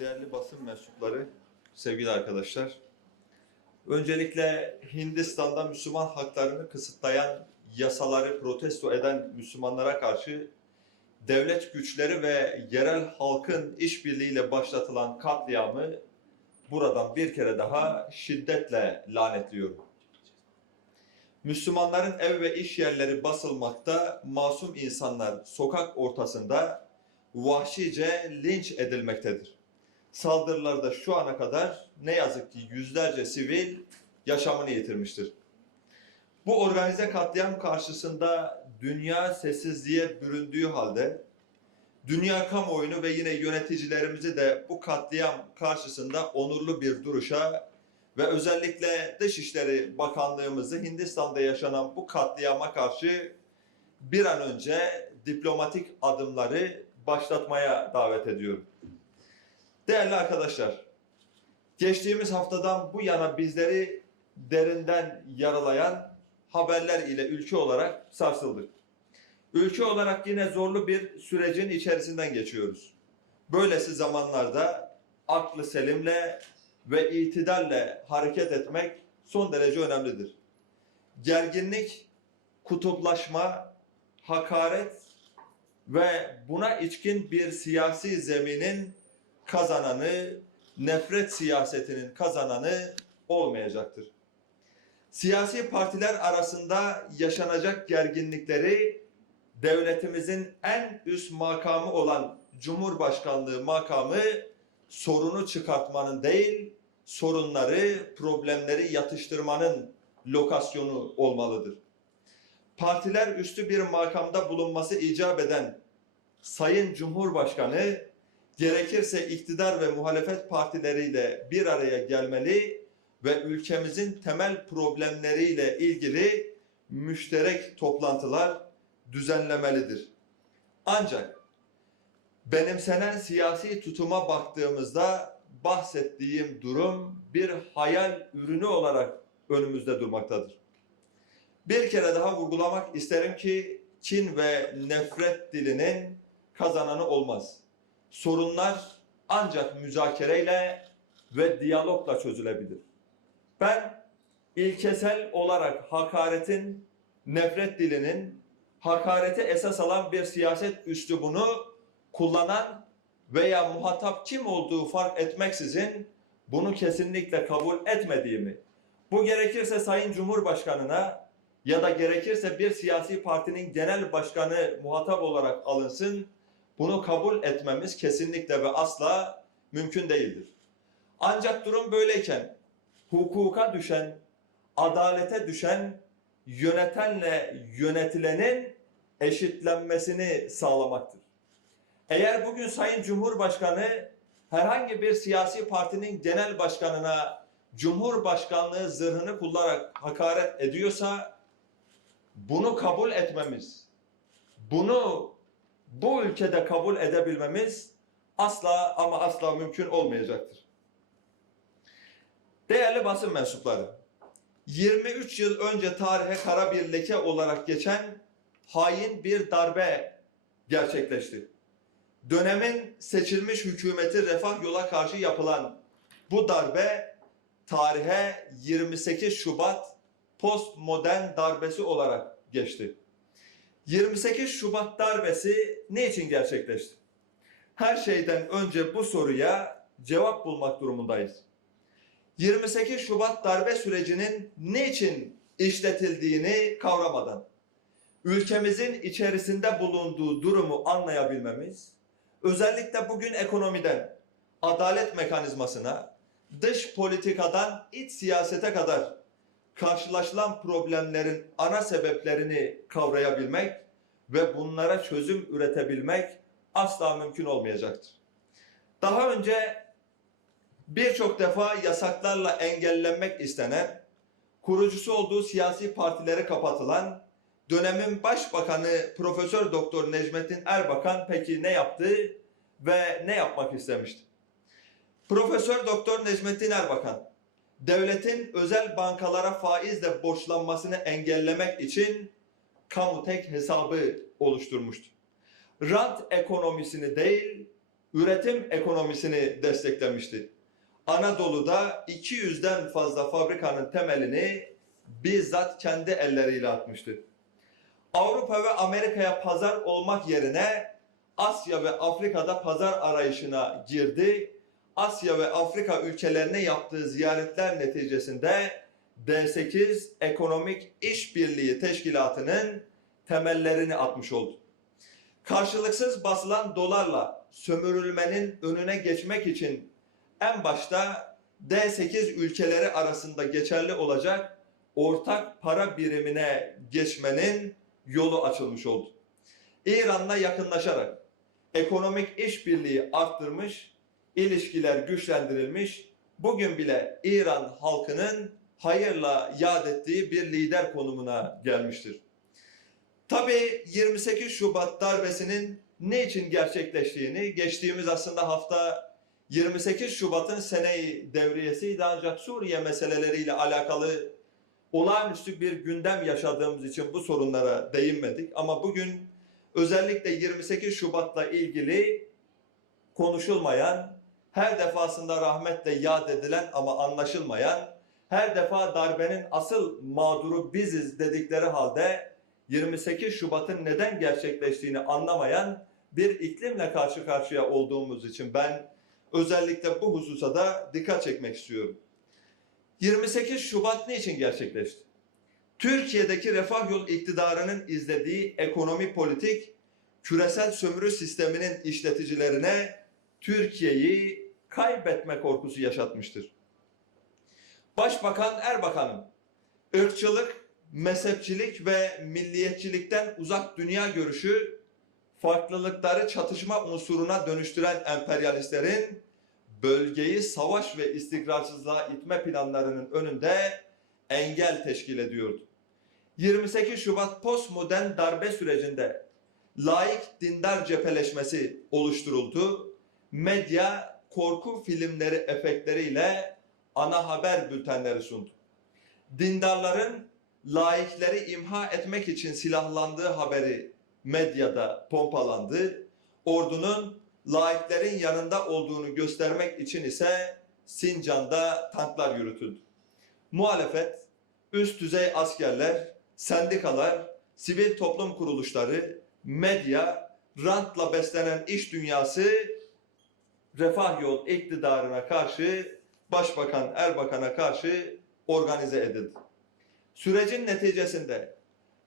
Değerli basın mensupları, sevgili arkadaşlar. Öncelikle Hindistan'da Müslüman haklarını kısıtlayan yasaları protesto eden Müslümanlara karşı devlet güçleri ve yerel halkın işbirliğiyle başlatılan katliamı buradan bir kere daha şiddetle lanetliyorum. Müslümanların ev ve iş yerleri basılmakta, masum insanlar sokak ortasında vahşice linç edilmektedir. Saldırılarda şu ana kadar ne yazık ki yüzlerce sivil yaşamını yitirmiştir. Bu organize katliam karşısında dünya sessizliğe büründüğü halde dünya kamuoyunu ve yine yöneticilerimizi de bu katliam karşısında onurlu bir duruşa ve özellikle Dışişleri Bakanlığımızı Hindistan'da yaşanan bu katliama karşı bir an önce diplomatik adımları başlatmaya davet ediyorum. Değerli arkadaşlar, geçtiğimiz haftadan bu yana bizleri derinden yaralayan haberler ile ülke olarak sarsıldık. Ülke olarak yine zorlu bir sürecin içerisinden geçiyoruz. Böylesi zamanlarda aklı selimle ve itidalle hareket etmek son derece önemlidir. Gerginlik, kutuplaşma, hakaret ve buna içkin bir siyasi zeminin kazananı, nefret siyasetinin kazananı olmayacaktır. Siyasi partiler arasında yaşanacak gerginlikleri devletimizin en üst makamı olan Cumhurbaşkanlığı makamı sorunu çıkartmanın değil, sorunları, problemleri yatıştırmanın lokasyonu olmalıdır. Partiler üstü bir makamda bulunması icap eden Sayın Cumhurbaşkanı gerekirse iktidar ve muhalefet partileriyle bir araya gelmeli ve ülkemizin temel problemleriyle ilgili müşterek toplantılar düzenlemelidir. Ancak benimsenen siyasi tutuma baktığımızda bahsettiğim durum bir hayal ürünü olarak önümüzde durmaktadır. Bir kere daha vurgulamak isterim ki kin ve nefret dilinin kazananı olmaz. Sorunlar ancak müzakereyle ve diyalogla çözülebilir. Ben ilkesel olarak hakaretin, nefret dilinin, hakareti esas alan bir siyaset üslubunu kullanan veya muhatap kim olduğu fark etmeksizin bunu kesinlikle kabul etmediğimi, bu gerekirse Sayın Cumhurbaşkanına ya da gerekirse bir siyasi partinin genel başkanı muhatap olarak alınsın, bunu kabul etmemiz kesinlikle ve asla mümkün değildir. Ancak durum böyleyken hukuka düşen, adalete düşen yönetenle yönetilenin eşitlenmesini sağlamaktır. Eğer bugün Sayın Cumhurbaşkanı herhangi bir siyasi partinin genel başkanına Cumhurbaşkanlığı zırhını kullanarak hakaret ediyorsa bunu kabul etmemiz, bunu bu ülkede kabul edebilmemiz asla ama asla mümkün olmayacaktır. Değerli basın mensupları, 23 yıl önce tarihe kara bir leke olarak geçen hain bir darbe gerçekleşti. Dönemin seçilmiş hükümeti refah yola karşı yapılan bu darbe tarihe 28 Şubat postmodern darbesi olarak geçti. 28 Şubat darbesi ne için gerçekleşti? Her şeyden önce bu soruya cevap bulmak durumundayız. 28 Şubat darbe sürecinin ne için işletildiğini kavramadan, ülkemizin içerisinde bulunduğu durumu anlayabilmemiz, özellikle bugün ekonomiden adalet mekanizmasına, dış politikadan iç siyasete kadar karşılaşılan problemlerin ana sebeplerini kavrayabilmek ve bunlara çözüm üretebilmek asla mümkün olmayacaktır. Daha önce birçok defa yasaklarla engellenmek istenen, kurucusu olduğu siyasi partileri kapatılan, dönemin başbakanı Profesör Doktor Necmettin Erbakan peki ne yaptı ve ne yapmak istemişti? Profesör Doktor Necmettin Erbakan devletin özel bankalara faizle borçlanmasını engellemek için kamu tek hesabı oluşturmuştu. Rant ekonomisini değil, üretim ekonomisini desteklemişti. Anadolu'da 200'den fazla fabrikanın temelini bizzat kendi elleriyle atmıştı. Avrupa ve Amerika'ya pazar olmak yerine Asya ve Afrika'da pazar arayışına girdi. Asya ve Afrika ülkelerine yaptığı ziyaretler neticesinde D8 Ekonomik İşbirliği Teşkilatı'nın temellerini atmış oldu. Karşılıksız basılan dolarla sömürülmenin önüne geçmek için en başta D8 ülkeleri arasında geçerli olacak ortak para birimine geçmenin yolu açılmış oldu. İran'la yakınlaşarak ekonomik işbirliği arttırmış, ilişkiler güçlendirilmiş, bugün bile İran halkının hayırla yad ettiği bir lider konumuna gelmiştir. Tabii 28 Şubat darbesinin ne için gerçekleştiğini geçtiğimiz aslında hafta 28 Şubat'ın seneyi devriyesiydi ancak Suriye meseleleriyle alakalı olağanüstü bir gündem yaşadığımız için bu sorunlara değinmedik. Ama bugün özellikle 28 Şubat'la ilgili konuşulmayan, her defasında rahmetle yad edilen ama anlaşılmayan, her defa darbenin asıl mağduru biziz dedikleri halde 28 Şubat'ın neden gerçekleştiğini anlamayan bir iklimle karşı karşıya olduğumuz için ben özellikle bu hususa da dikkat çekmek istiyorum. 28 Şubat niçin gerçekleşti? Türkiye'deki refah yol iktidarının izlediği ekonomi politik küresel sömürü sisteminin işleticilerine Türkiye'yi kaybetme korkusu yaşatmıştır. Başbakan Erbakan'ın ırkçılık, mezhepçilik ve milliyetçilikten uzak dünya görüşü farklılıkları çatışma unsuruna dönüştüren emperyalistlerin bölgeyi savaş ve istikrarsızlığa itme planlarının önünde engel teşkil ediyordu. 28 Şubat postmodern darbe sürecinde laik dindar cepheleşmesi oluşturuldu. Medya korku filmleri efektleriyle ana haber bültenleri sundu. Dindarların laikleri imha etmek için silahlandığı haberi medyada pompalandı. Ordunun laiklerin yanında olduğunu göstermek için ise Sincan'da tanklar yürütüldü. Muhalefet, üst düzey askerler, sendikalar, sivil toplum kuruluşları, medya, rantla beslenen iş dünyası refah yol iktidarına karşı, Başbakan Erbakan'a karşı organize edildi. Sürecin neticesinde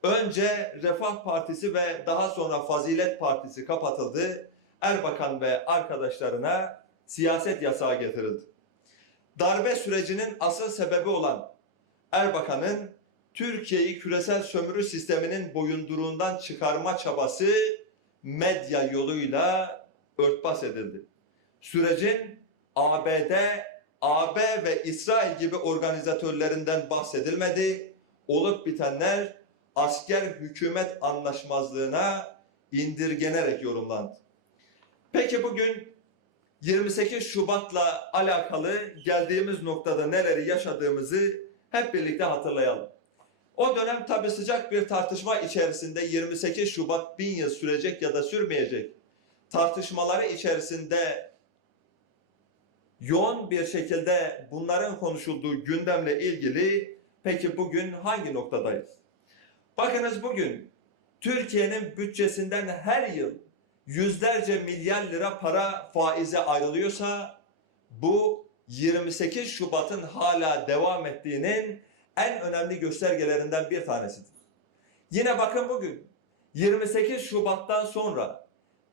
önce Refah Partisi ve daha sonra Fazilet Partisi kapatıldı. Erbakan ve arkadaşlarına siyaset yasağı getirildi. Darbe sürecinin asıl sebebi olan Erbakan'ın Türkiye'yi küresel sömürü sisteminin boyunduruğundan çıkarma çabası medya yoluyla örtbas edildi. Sürecin ABD, AB ve İsrail gibi organizatörlerinden bahsedilmedi. Olup bitenler asker hükümet anlaşmazlığına indirgenerek yorumlandı. Peki bugün 28 Şubat'la alakalı geldiğimiz noktada neleri yaşadığımızı hep birlikte hatırlayalım. O dönem tabi sıcak bir tartışma içerisinde 28 Şubat bin yıl sürecek ya da sürmeyecek tartışmaları içerisinde yoğun bir şekilde bunların konuşulduğu gündemle ilgili peki bugün hangi noktadayız? Bakınız bugün Türkiye'nin bütçesinden her yıl yüzlerce milyar lira para faize ayrılıyorsa bu 28 Şubat'ın hala devam ettiğinin en önemli göstergelerinden bir tanesidir. Yine bakın bugün 28 Şubat'tan sonra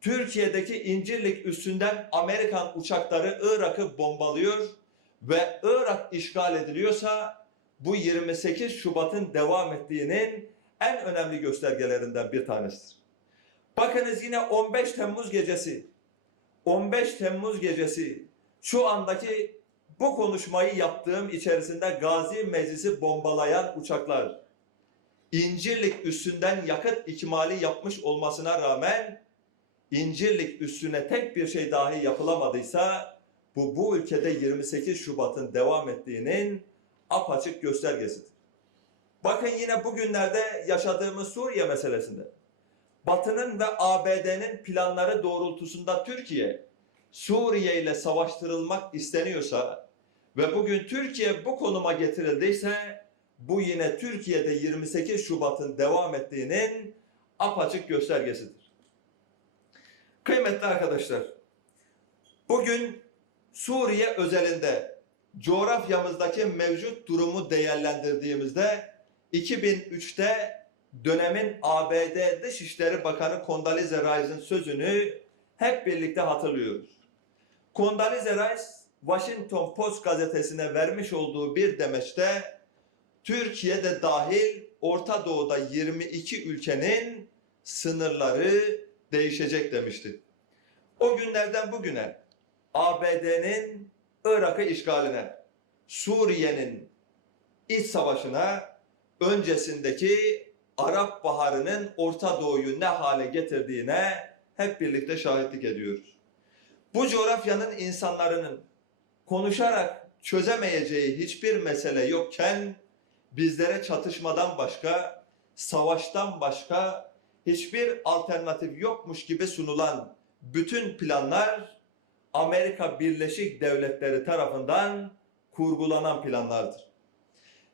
Türkiye'deki İncirlik üstünden Amerikan uçakları Irak'ı bombalıyor ve Irak işgal ediliyorsa bu 28 Şubat'ın devam ettiğinin en önemli göstergelerinden bir tanesidir. Bakınız yine 15 Temmuz gecesi 15 Temmuz gecesi şu andaki bu konuşmayı yaptığım içerisinde Gazi Meclisi bombalayan uçaklar İncirlik üstünden yakıt ikmali yapmış olmasına rağmen İncirlik üstüne tek bir şey dahi yapılamadıysa bu bu ülkede 28 Şubat'ın devam ettiğinin apaçık göstergesidir. Bakın yine bugünlerde yaşadığımız Suriye meselesinde Batı'nın ve ABD'nin planları doğrultusunda Türkiye Suriye ile savaştırılmak isteniyorsa ve bugün Türkiye bu konuma getirildiyse bu yine Türkiye'de 28 Şubat'ın devam ettiğinin apaçık göstergesidir. Kıymetli arkadaşlar, bugün Suriye özelinde coğrafyamızdaki mevcut durumu değerlendirdiğimizde 2003'te dönemin ABD Dışişleri Bakanı Condoleezza Rice'ın sözünü hep birlikte hatırlıyoruz. Condoleezza Rice, Washington Post gazetesine vermiş olduğu bir demeçte Türkiye'de dahil Orta Doğu'da 22 ülkenin sınırları değişecek demişti. O günlerden bugüne ABD'nin Irak'ı işgaline, Suriye'nin iç savaşına, öncesindeki Arap Baharı'nın Orta Doğu'yu ne hale getirdiğine hep birlikte şahitlik ediyoruz. Bu coğrafyanın insanların konuşarak çözemeyeceği hiçbir mesele yokken bizlere çatışmadan başka, savaştan başka hiçbir alternatif yokmuş gibi sunulan bütün planlar Amerika Birleşik Devletleri tarafından kurgulanan planlardır.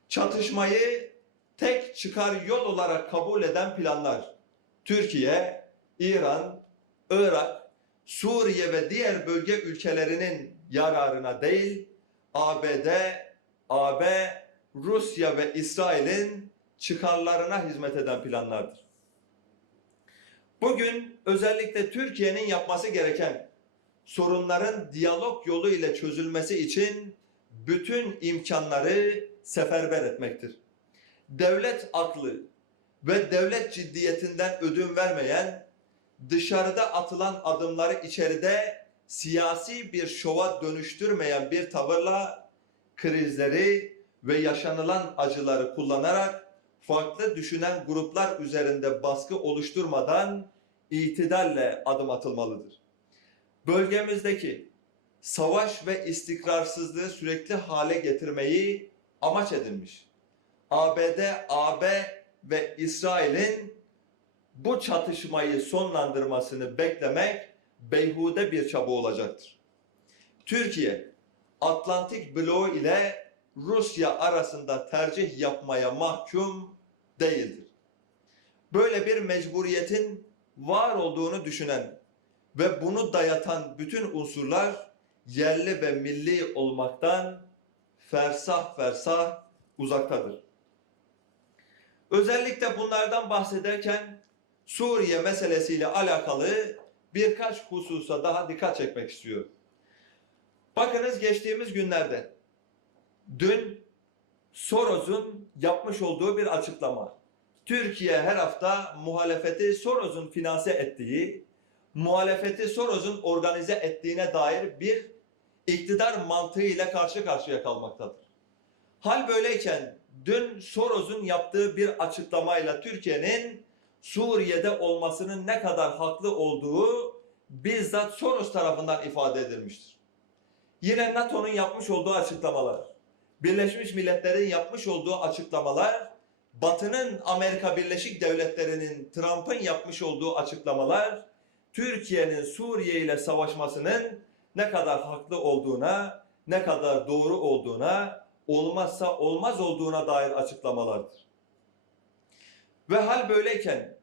Çatışmayı tek çıkar yol olarak kabul eden planlar Türkiye, İran, Irak, Suriye ve diğer bölge ülkelerinin yararına değil, ABD, AB, Rusya ve İsrail'in çıkarlarına hizmet eden planlardır. Bugün özellikle Türkiye'nin yapması gereken sorunların diyalog yolu ile çözülmesi için bütün imkanları seferber etmektir. Devlet aklı ve devlet ciddiyetinden ödün vermeyen, dışarıda atılan adımları içeride siyasi bir şova dönüştürmeyen bir tavırla krizleri ve yaşanılan acıları kullanarak farklı düşünen gruplar üzerinde baskı oluşturmadan itidalle adım atılmalıdır. Bölgemizdeki savaş ve istikrarsızlığı sürekli hale getirmeyi amaç edinmiş. ABD, AB ve İsrail'in bu çatışmayı sonlandırmasını beklemek beyhude bir çaba olacaktır. Türkiye, Atlantik bloğu ile Rusya arasında tercih yapmaya mahkum değildir. Böyle bir mecburiyetin var olduğunu düşünen ve bunu dayatan bütün unsurlar yerli ve milli olmaktan fersah fersah uzaktadır. Özellikle bunlardan bahsederken Suriye meselesiyle alakalı birkaç hususa daha dikkat çekmek istiyorum. Bakınız geçtiğimiz günlerde dün Soros'un yapmış olduğu bir açıklama. Türkiye her hafta muhalefeti Soros'un finanse ettiği, muhalefeti Soros'un organize ettiğine dair bir iktidar mantığıyla karşı karşıya kalmaktadır. Hal böyleyken dün Soros'un yaptığı bir açıklamayla Türkiye'nin Suriye'de olmasının ne kadar haklı olduğu bizzat Soros tarafından ifade edilmiştir. Yine NATO'nun yapmış olduğu açıklamalar, Birleşmiş Milletler'in yapmış olduğu açıklamalar, Batı'nın Amerika Birleşik Devletleri'nin Trump'ın yapmış olduğu açıklamalar, Türkiye'nin Suriye ile savaşmasının ne kadar haklı olduğuna, ne kadar doğru olduğuna, olmazsa olmaz olduğuna dair açıklamalardır. Ve hal böyleyken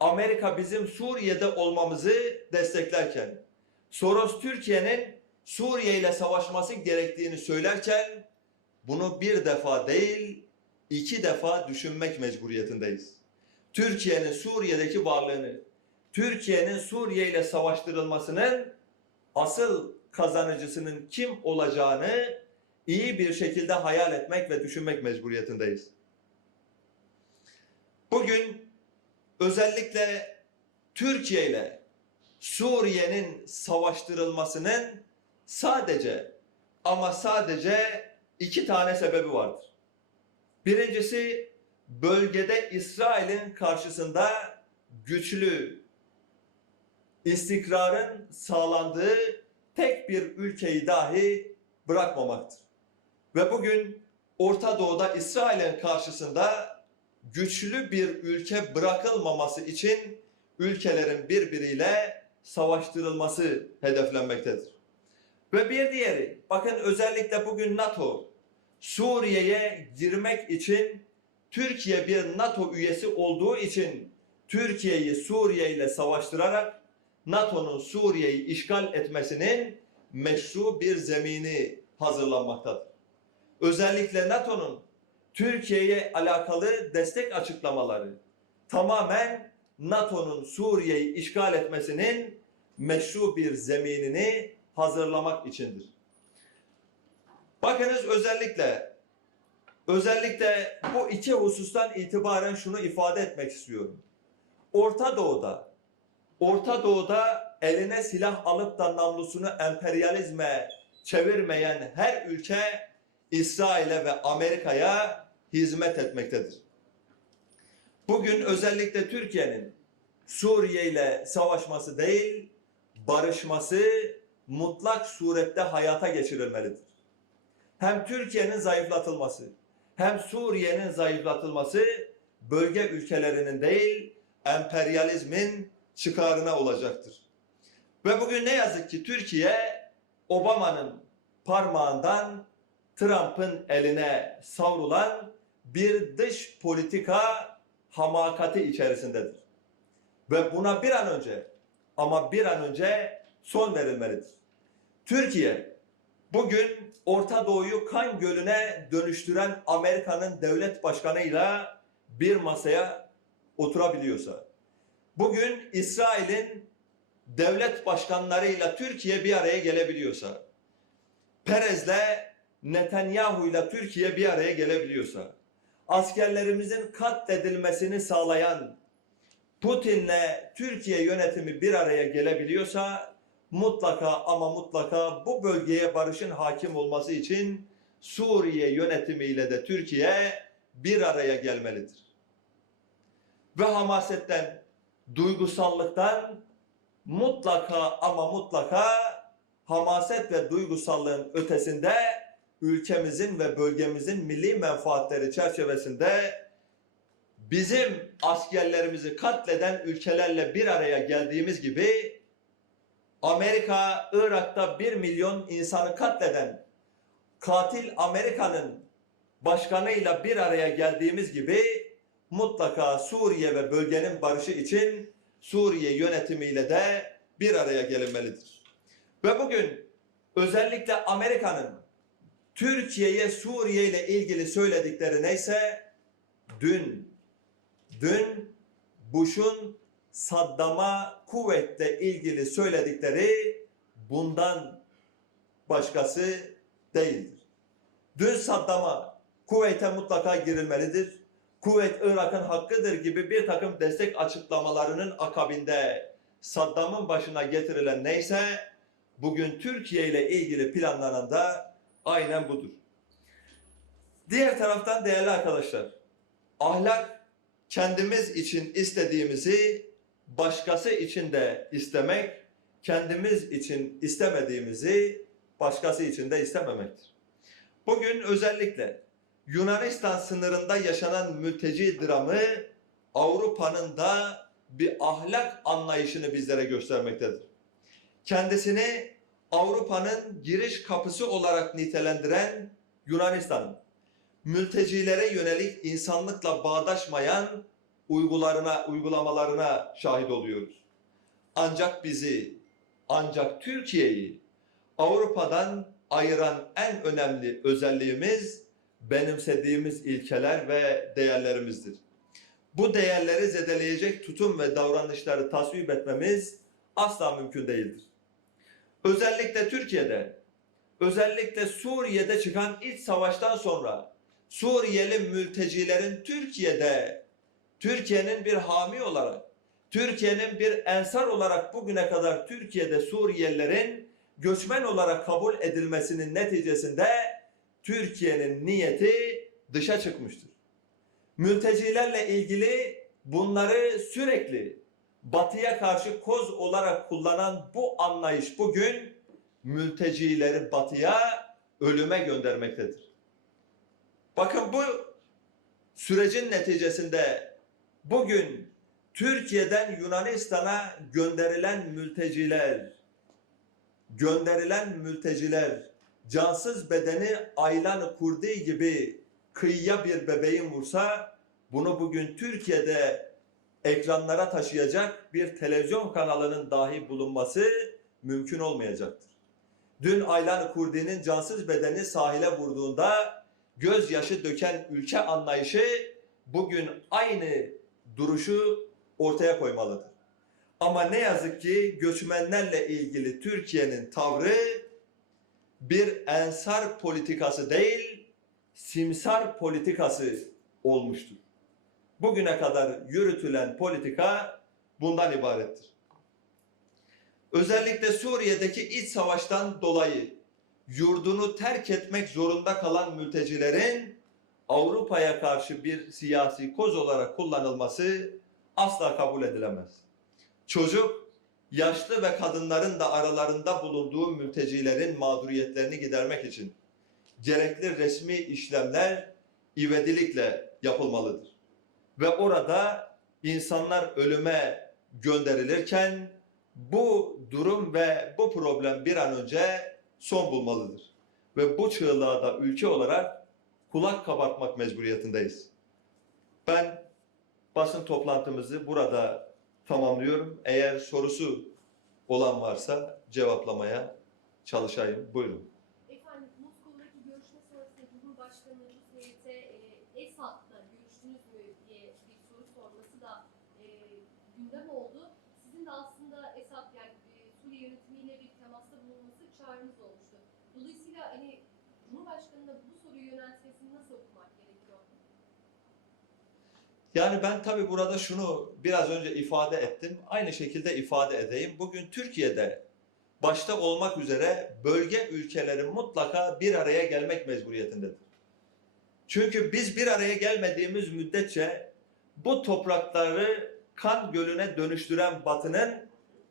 Amerika bizim Suriye'de olmamızı desteklerken, Soros Türkiye'nin Suriye ile savaşması gerektiğini söylerken bunu bir defa değil iki defa düşünmek mecburiyetindeyiz. Türkiye'nin Suriye'deki varlığını, Türkiye'nin Suriye ile savaştırılmasının asıl kazanıcısının kim olacağını iyi bir şekilde hayal etmek ve düşünmek mecburiyetindeyiz. Bugün özellikle Türkiye ile Suriye'nin savaştırılmasının sadece ama sadece iki tane sebebi vardır. Birincisi bölgede İsrail'in karşısında güçlü istikrarın sağlandığı tek bir ülkeyi dahi bırakmamaktır. Ve bugün Orta Doğu'da İsrail'in karşısında güçlü bir ülke bırakılmaması için ülkelerin birbiriyle savaştırılması hedeflenmektedir. Ve bir diğeri, bakın özellikle bugün NATO Suriye'ye girmek için Türkiye bir NATO üyesi olduğu için Türkiye'yi Suriye ile savaştırarak NATO'nun Suriye'yi işgal etmesinin meşru bir zemini hazırlanmaktadır. Özellikle NATO'nun Türkiye'ye alakalı destek açıklamaları tamamen NATO'nun Suriye'yi işgal etmesinin meşru bir zeminini hazırlamak içindir. Bakınız özellikle özellikle bu iki husustan itibaren şunu ifade etmek istiyorum. Orta Doğu'da Orta Doğu'da eline silah alıp da namlusunu emperyalizme çevirmeyen her ülke İsrail'e ve Amerika'ya hizmet etmektedir. Bugün özellikle Türkiye'nin Suriye ile savaşması değil, barışması mutlak surette hayata geçirilmelidir. Hem Türkiye'nin zayıflatılması, hem Suriye'nin zayıflatılması bölge ülkelerinin değil, emperyalizmin çıkarına olacaktır. Ve bugün ne yazık ki Türkiye Obama'nın parmağından Trump'ın eline savrulan bir dış politika hamakati içerisindedir. Ve buna bir an önce ama bir an önce son verilmelidir. Türkiye bugün Orta Doğu'yu kan gölüne dönüştüren Amerika'nın devlet başkanıyla bir masaya oturabiliyorsa, bugün İsrail'in devlet başkanlarıyla Türkiye bir araya gelebiliyorsa, Perez'le Netanyahu'yla Türkiye bir araya gelebiliyorsa, askerlerimizin katledilmesini sağlayan Putin'le Türkiye yönetimi bir araya gelebiliyorsa mutlaka ama mutlaka bu bölgeye barışın hakim olması için Suriye yönetimiyle de Türkiye bir araya gelmelidir. Ve hamasetten, duygusallıktan mutlaka ama mutlaka hamaset ve duygusallığın ötesinde ülkemizin ve bölgemizin milli menfaatleri çerçevesinde bizim askerlerimizi katleden ülkelerle bir araya geldiğimiz gibi Amerika Irak'ta bir milyon insanı katleden katil Amerika'nın başkanıyla bir araya geldiğimiz gibi mutlaka Suriye ve bölgenin barışı için Suriye yönetimiyle de bir araya gelinmelidir. Ve bugün özellikle Amerika'nın Türkiye'ye Suriye ile ilgili söyledikleri neyse dün dün Bush'un Saddam'a kuvvetle ilgili söyledikleri bundan başkası değildir. Dün Saddam'a Kuveyt'e mutlaka girilmelidir. Kuvvet Irak'ın hakkıdır gibi bir takım destek açıklamalarının akabinde Saddam'ın başına getirilen neyse bugün Türkiye ile ilgili planlanan da aynen budur. Diğer taraftan değerli arkadaşlar, ahlak kendimiz için istediğimizi başkası için de istemek, kendimiz için istemediğimizi başkası için de istememektir. Bugün özellikle Yunanistan sınırında yaşanan mülteci dramı Avrupa'nın da bir ahlak anlayışını bizlere göstermektedir. Kendisini Avrupa'nın giriş kapısı olarak nitelendiren Yunanistan, mültecilere yönelik insanlıkla bağdaşmayan uygularına, uygulamalarına şahit oluyoruz. Ancak bizi, ancak Türkiye'yi Avrupa'dan ayıran en önemli özelliğimiz benimsediğimiz ilkeler ve değerlerimizdir. Bu değerleri zedeleyecek tutum ve davranışları tasvip etmemiz asla mümkün değildir. Özellikle Türkiye'de, özellikle Suriye'de çıkan iç savaştan sonra Suriyeli mültecilerin Türkiye'de, Türkiye'nin bir hami olarak, Türkiye'nin bir ensar olarak bugüne kadar Türkiye'de Suriyelilerin göçmen olarak kabul edilmesinin neticesinde Türkiye'nin niyeti dışa çıkmıştır. Mültecilerle ilgili bunları sürekli batıya karşı koz olarak kullanan bu anlayış bugün mültecileri batıya ölüme göndermektedir. Bakın bu sürecin neticesinde bugün Türkiye'den Yunanistan'a gönderilen mülteciler gönderilen mülteciler cansız bedeni aylan kurdi gibi kıyıya bir bebeğin vursa bunu bugün Türkiye'de ekranlara taşıyacak bir televizyon kanalının dahi bulunması mümkün olmayacaktır. Dün Aylan Kurdi'nin cansız bedeni sahile vurduğunda gözyaşı döken ülke anlayışı bugün aynı duruşu ortaya koymalıdır. Ama ne yazık ki göçmenlerle ilgili Türkiye'nin tavrı bir ensar politikası değil, simsar politikası olmuştur. Bugüne kadar yürütülen politika bundan ibarettir. Özellikle Suriye'deki iç savaştan dolayı yurdunu terk etmek zorunda kalan mültecilerin Avrupa'ya karşı bir siyasi koz olarak kullanılması asla kabul edilemez. Çocuk, yaşlı ve kadınların da aralarında bulunduğu mültecilerin mağduriyetlerini gidermek için gerekli resmi işlemler ivedilikle yapılmalıdır. Ve orada insanlar ölüme gönderilirken bu durum ve bu problem bir an önce son bulmalıdır. Ve bu çığlığa da ülke olarak kulak kabartmak mecburiyetindeyiz. Ben basın toplantımızı burada tamamlıyorum. Eğer sorusu olan varsa cevaplamaya çalışayım. Buyurun. Efendim Moskova'daki görüşme sonrasında Cumhurbaşkanı Rus heyete e, Esad'la görüştünüz mü diye bir soru sorması da e, gündem oldu. Sizin de aslında Esad yani e, Suriye yönetimiyle bir temasta bulunması çağrınız olmuştu. Dolayısıyla hani Cumhurbaşkanı'na bu soruyu yöneltmesini Yani ben tabii burada şunu biraz önce ifade ettim. Aynı şekilde ifade edeyim. Bugün Türkiye'de başta olmak üzere bölge ülkeleri mutlaka bir araya gelmek mecburiyetindedir. Çünkü biz bir araya gelmediğimiz müddetçe bu toprakları kan gölüne dönüştüren Batı'nın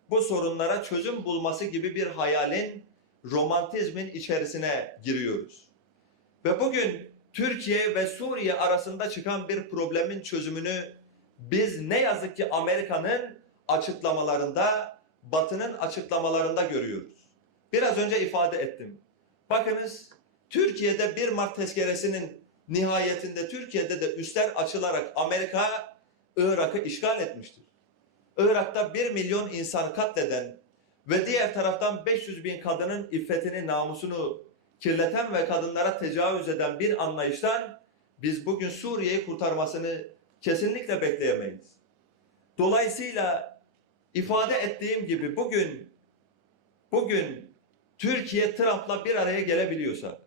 bu sorunlara çözüm bulması gibi bir hayalin, romantizmin içerisine giriyoruz. Ve bugün Türkiye ve Suriye arasında çıkan bir problemin çözümünü biz ne yazık ki Amerika'nın açıklamalarında, Batı'nın açıklamalarında görüyoruz. Biraz önce ifade ettim. Bakınız Türkiye'de 1 Mart tezkeresinin nihayetinde Türkiye'de de üstler açılarak Amerika Irak'ı işgal etmiştir. Irak'ta 1 milyon insanı katleden ve diğer taraftan 500 bin kadının iffetini, namusunu kirleten ve kadınlara tecavüz eden bir anlayıştan biz bugün Suriye'yi kurtarmasını kesinlikle bekleyemeyiz. Dolayısıyla ifade ettiğim gibi bugün bugün Türkiye Trump'la bir araya gelebiliyorsa,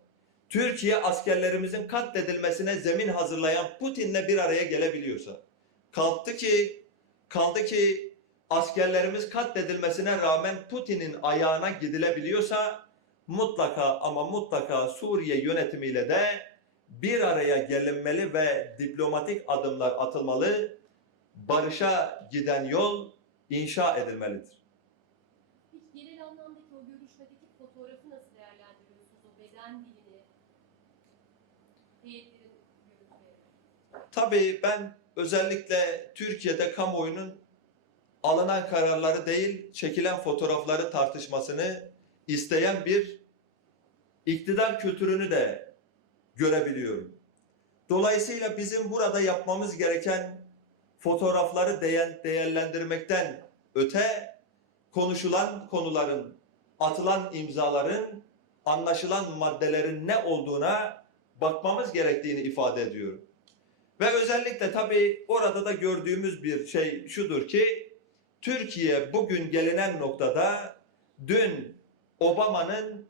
Türkiye askerlerimizin katledilmesine zemin hazırlayan Putin'le bir araya gelebiliyorsa, kalktı ki kaldı ki askerlerimiz katledilmesine rağmen Putin'in ayağına gidilebiliyorsa mutlaka ama mutlaka Suriye yönetimiyle de bir araya gelinmeli ve diplomatik adımlar atılmalı. Barışa giden yol inşa edilmelidir. Peki genel anlamdaki o görüşmedeki fotoğrafı nasıl değerlendiriyorsunuz? O beden dilini, heyetlerin görüntülerini? Tabii ben özellikle Türkiye'de kamuoyunun alınan kararları değil, çekilen fotoğrafları tartışmasını isteyen bir iktidar kültürünü de görebiliyorum. Dolayısıyla bizim burada yapmamız gereken fotoğrafları değer- değerlendirmekten öte konuşulan konuların, atılan imzaların, anlaşılan maddelerin ne olduğuna bakmamız gerektiğini ifade ediyorum. Ve özellikle tabii orada da gördüğümüz bir şey şudur ki Türkiye bugün gelinen noktada dün Obama'nın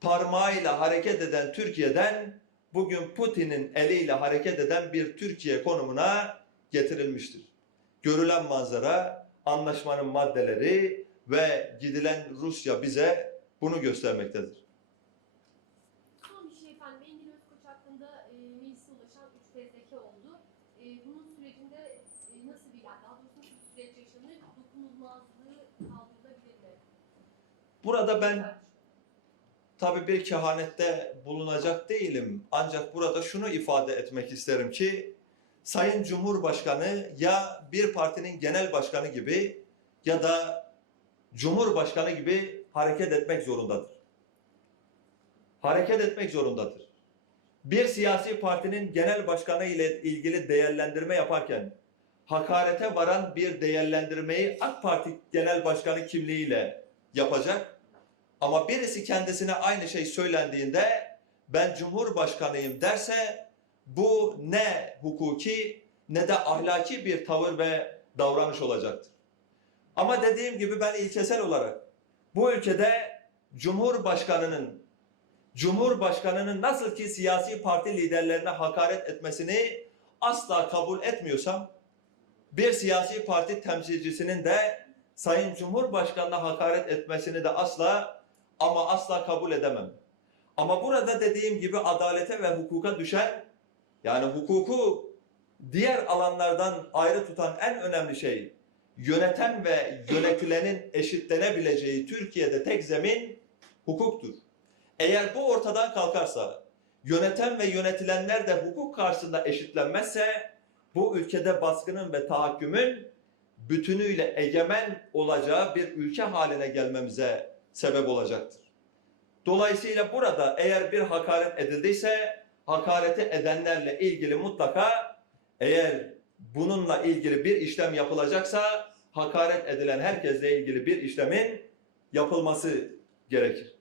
parmağıyla hareket eden Türkiye'den bugün Putin'in eliyle hareket eden bir Türkiye konumuna getirilmiştir. Görülen manzara, anlaşmanın maddeleri ve gidilen Rusya bize bunu göstermektedir. Son bir şey efendim. Engin Özkoç hakkında e, meclise ulaşan 3 fezleke oldu. E, bunun sürecinde e, nasıl bir, daha doğrusu süreç yaşanır? Dokunulmazlığı kaldırılabilir mi? Burada ben tabii bir kehanette bulunacak değilim. Ancak burada şunu ifade etmek isterim ki Sayın Cumhurbaşkanı ya bir partinin genel başkanı gibi ya da Cumhurbaşkanı gibi hareket etmek zorundadır. Hareket etmek zorundadır. Bir siyasi partinin genel başkanı ile ilgili değerlendirme yaparken hakarete varan bir değerlendirmeyi AK Parti Genel Başkanı kimliğiyle yapacak. Ama birisi kendisine aynı şey söylendiğinde ben Cumhurbaşkanıyım derse bu ne hukuki ne de ahlaki bir tavır ve davranış olacaktır. Ama dediğim gibi ben ilkesel olarak bu ülkede Cumhurbaşkanının Cumhurbaşkanının nasıl ki siyasi parti liderlerine hakaret etmesini asla kabul etmiyorsam bir siyasi parti temsilcisinin de Sayın Cumhurbaşkanı'na hakaret etmesini de asla ama asla kabul edemem. Ama burada dediğim gibi adalete ve hukuka düşen yani hukuku diğer alanlardan ayrı tutan en önemli şey yöneten ve yönetilenin eşitlenebileceği Türkiye'de tek zemin hukuktur. Eğer bu ortadan kalkarsa, yöneten ve yönetilenler de hukuk karşısında eşitlenmezse bu ülkede baskının ve tahakkümün bütünüyle egemen olacağı bir ülke haline gelmemize sebep olacaktır. Dolayısıyla burada eğer bir hakaret edildiyse hakareti edenlerle ilgili mutlaka eğer bununla ilgili bir işlem yapılacaksa hakaret edilen herkesle ilgili bir işlemin yapılması gerekir.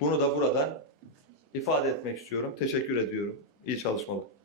Bunu da buradan ifade etmek istiyorum. Teşekkür ediyorum. İyi çalışmalar.